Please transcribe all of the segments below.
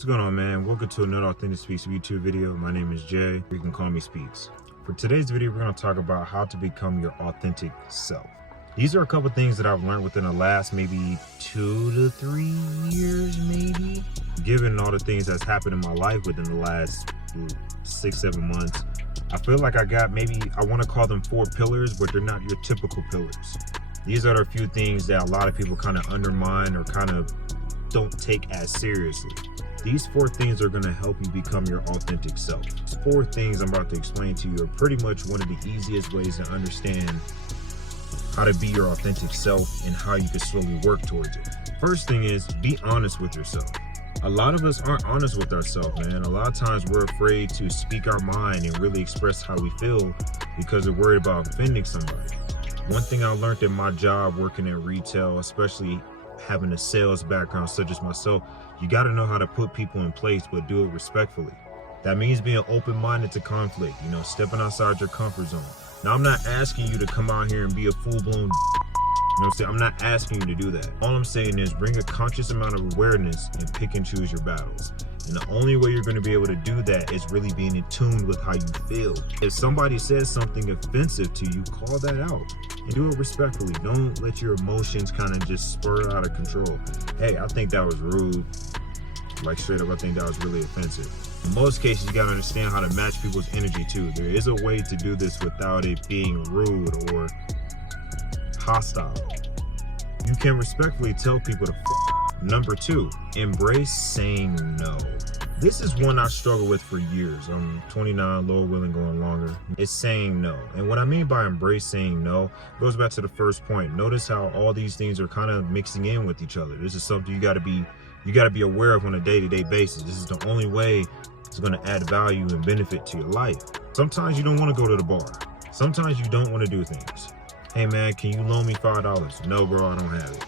What's going on, man? Welcome to another Authentic Speaks YouTube video. My name is Jay. You can call me Speaks. For today's video, we're going to talk about how to become your authentic self. These are a couple things that I've learned within the last maybe 2 to 3 years, maybe. Given all the things that's happened in my life within the last 6-7 months, I feel like I got I want to call them 4 pillars, but they're not your typical pillars. These are the few things that a lot of people kind of undermine or kind of don't take as seriously. These 4 things are going to help you become your authentic self. These 4 things I'm about to explain to you are pretty much one of the easiest ways to understand how to be your authentic self and how you can slowly work towards it. First thing is, be honest with yourself. A lot of us aren't honest with ourselves, man. A lot of times we're afraid to speak our mind and really express how we feel because we're worried about offending somebody. One thing I learned in my job working in retail, especially having a sales background such as myself, you got to know how to put people in place, but do it respectfully. That means being open-minded to conflict, stepping outside your comfort zone. Now, I'm not asking you to come out here and be a full-blown, I'm not asking you to do that. All I'm saying is bring a conscious amount of awareness and pick and choose your battles. And the only way you're going to be able to do that is really being in tune with how you feel. If somebody says something offensive to you, call that out and do it respectfully. Don't let your emotions kind of just spur out of control. Hey, I think that was rude. Like straight up, I think that was really offensive. In most cases, you got to understand how to match people's energy too. There is a way to do this without it being rude or hostile. You can respectfully tell people to Number 2, embrace saying no. This is one I struggle with for years. I'm 29, Lord willing, going longer. It's saying no. And what I mean by embrace saying no goes back to the first point. Notice how all these things are kind of mixing in with each other. This is something you got to be aware of on a day-to-day basis. This is the only way it's going to add value and benefit to your life. Sometimes you don't want to go to the bar. Sometimes you don't want to do things. Hey man, can you loan me $5? No, bro, I don't have it.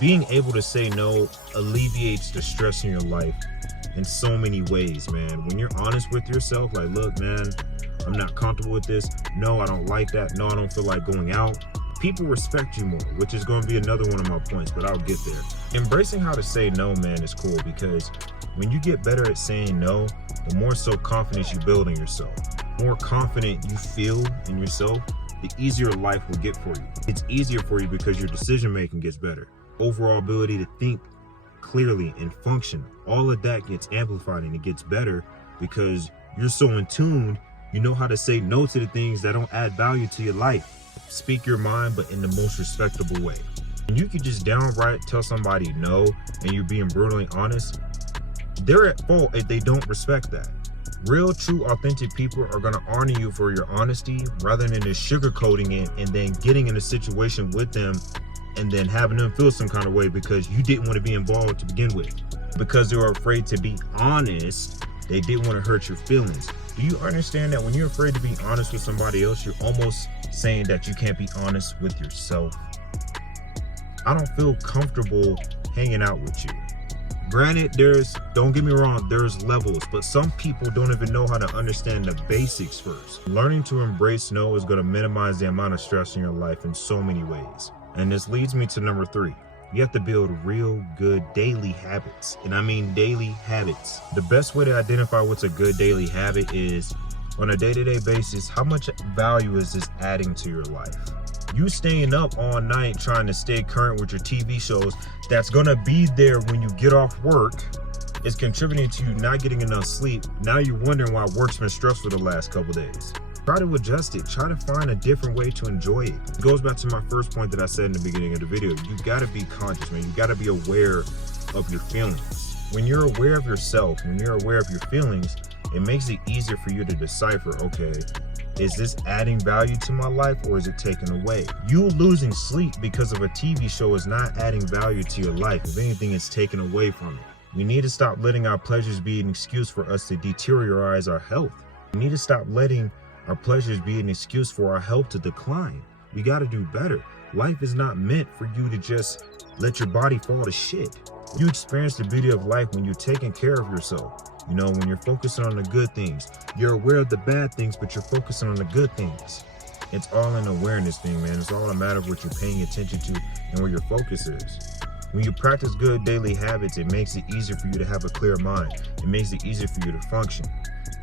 Being able to say no alleviates the stress in your life in so many ways, man. When you're honest with yourself, like, look, man, I'm not comfortable with this. No, I don't like that. No, I don't feel like going out. People respect you more, which is going to be another one of my points, but I'll get there. Embracing how to say no, man, is cool because when you get better at saying no, the more self-confidence you build in yourself, the more confident you feel in yourself, the easier life will get for you. It's easier for you because your decision-making gets better. Overall ability to think clearly and function, all of that gets amplified and it gets better because you're so in tune, you know how to say no to the things that don't add value to your life. Speak your mind, but in the most respectable way. And you can just downright tell somebody no and you're being brutally honest, they're at fault if they don't respect that. Real, true, authentic people are going to honor you for your honesty rather than just sugarcoating it and then getting in a situation with them and then having them feel some kind of way because you didn't want to be involved to begin with. Because they were afraid to be honest, they didn't want to hurt your feelings. Do you understand that when you're afraid to be honest with somebody else, you're almost saying that you can't be honest with yourself? I don't feel comfortable hanging out with you. Granted, don't get me wrong, there's levels, but some people don't even know how to understand the basics first. Learning to embrace no is going to minimize the amount of stress in your life in so many ways. And this leads me to number 3. You have to build real good daily habits. And I mean daily habits. The best way to identify what's a good daily habit is on a day-to-day basis, how much value is this adding to your life? You staying up all night trying to stay current with your TV shows that's gonna be there when you get off work is contributing to you not getting enough sleep. Now you're wondering why work's been stressful the last couple days. Try to adjust it. Try to find a different way to enjoy it. It goes back to my first point that I said in the beginning of the video. You gotta be conscious, man. You gotta be aware of your feelings. When you're aware of yourself, when you're aware of your feelings, it makes it easier for you to decipher, okay, is this adding value to my life or is it taken away? You losing sleep because of a TV show is not adding value to your life. If anything, it's taken away from it. We need to stop letting our pleasures be an excuse for us to deteriorate our health. We need to stop letting our pleasures be an excuse for our health to decline. We got to do better. Life is not meant for you to just let your body fall to shit. You experience the beauty of life when you're taking care of yourself. When you're focusing on the good things. You're aware of the bad things, but you're focusing on the good things. It's all an awareness thing, man. It's all a matter of what you're paying attention to and where your focus is. When you practice good daily habits, it makes it easier for you to have a clear mind. It makes it easier for you to function.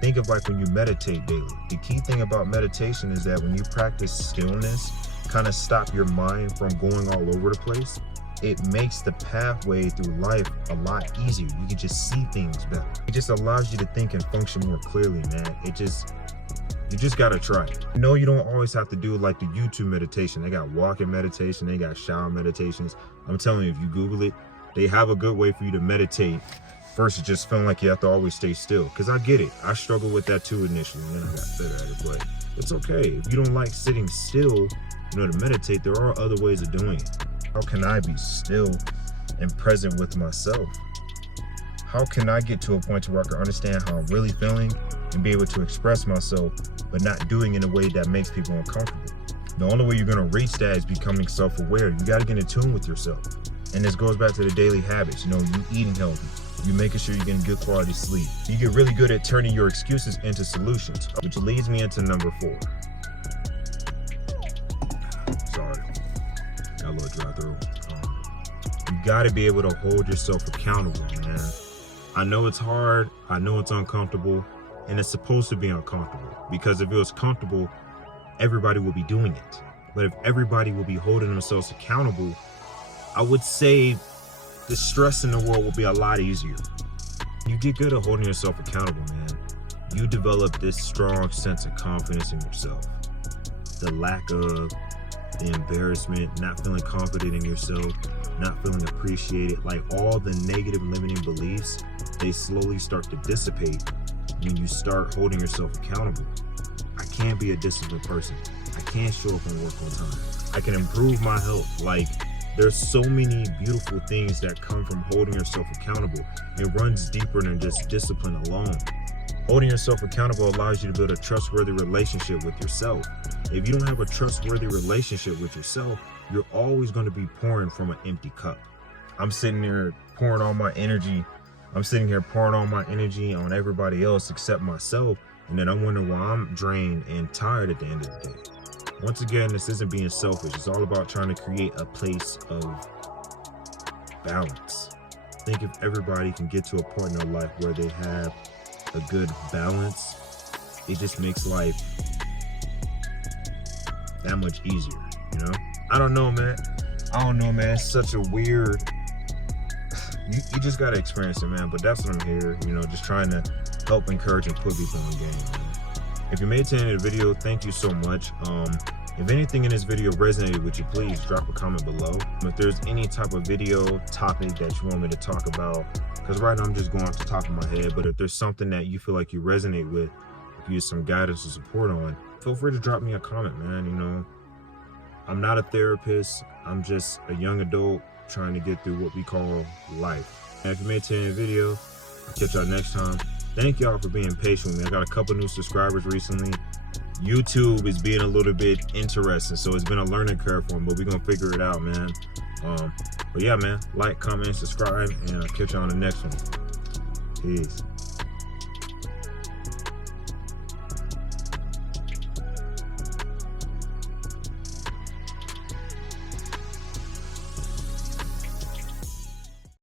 Think of like when you meditate daily. The key thing about meditation is that when you practice stillness, kind of stop your mind from going all over the place, it makes the pathway through life a lot easier. You can just see things better. It just allows you to think and function more clearly, man. You just gotta try it. No, you don't always have to do like the YouTube meditation. They got walking meditation, they got shower meditations. I'm telling you, if you Google it, they have a good way for you to meditate versus just feeling like you have to always stay still. Because I get it. I struggled with that too initially, and then I got better at it. But it's okay. If you don't like sitting still, to meditate, there are other ways of doing it. How can I be still and present with myself? How can I get to a point where I can understand how I'm really feeling and be able to express myself, but not doing it in a way that makes people uncomfortable? The only way you're gonna reach that is becoming self-aware. You gotta get in tune with yourself. And this goes back to the daily habits. You eating healthy, you making sure you're getting good quality sleep. You get really good at turning your excuses into solutions, which leads me into number 4. Sorry, got a little dry throat. You gotta be able to hold yourself accountable, man. I know it's hard, I know it's uncomfortable, and it's supposed to be uncomfortable, because if it was comfortable, everybody will be doing it. But if everybody will be holding themselves accountable, I would say the stress in the world will be a lot easier. You get good at holding yourself accountable, man. You develop this strong sense of confidence in yourself. The lack of, the embarrassment, not feeling confident in yourself, not feeling appreciated, like all the negative limiting beliefs, they slowly start to dissipate when you start holding yourself accountable. I can't be a disciplined person. I can't show up and work on time. I can improve my health. Like, there's so many beautiful things that come from holding yourself accountable. It runs deeper than just discipline alone. Holding yourself accountable allows you to build a trustworthy relationship with yourself. If you don't have a trustworthy relationship with yourself, you're always going to be pouring from an empty cup. I'm sitting there pouring all my energy. I'm sitting here pouring all my energy on everybody else except myself. And then I wonder why I'm drained and tired at the end of the day. Once again, this isn't being selfish. It's all about trying to create a place of balance. I think if everybody can get to a point in their life where they have a good balance, it just makes life that much easier, I don't know, man. It's such a weird, you just gotta experience it, man. But that's what I'm here, just trying to help encourage and put people in the game, man. If you made it to the end of the video, thank you so much. If anything in this video resonated with you, please drop a comment below. If there's any type of video topic that you want me to talk about, because right now I'm just going off the top of my head, but if there's something that you feel like you resonate with, if you need some guidance or support on, feel free to drop me a comment, man. I'm not a therapist. I'm just a young adult trying to get through what we call life. And if you made it to the end of the video, I'll catch y'all next time. Thank y'all for being patient with me. I got a couple new subscribers recently. YouTube is being a little bit interesting, so it's been a learning curve for me, but we're gonna figure it out, man. But yeah, man, like, comment, subscribe, and I'll catch you on the next one. Peace.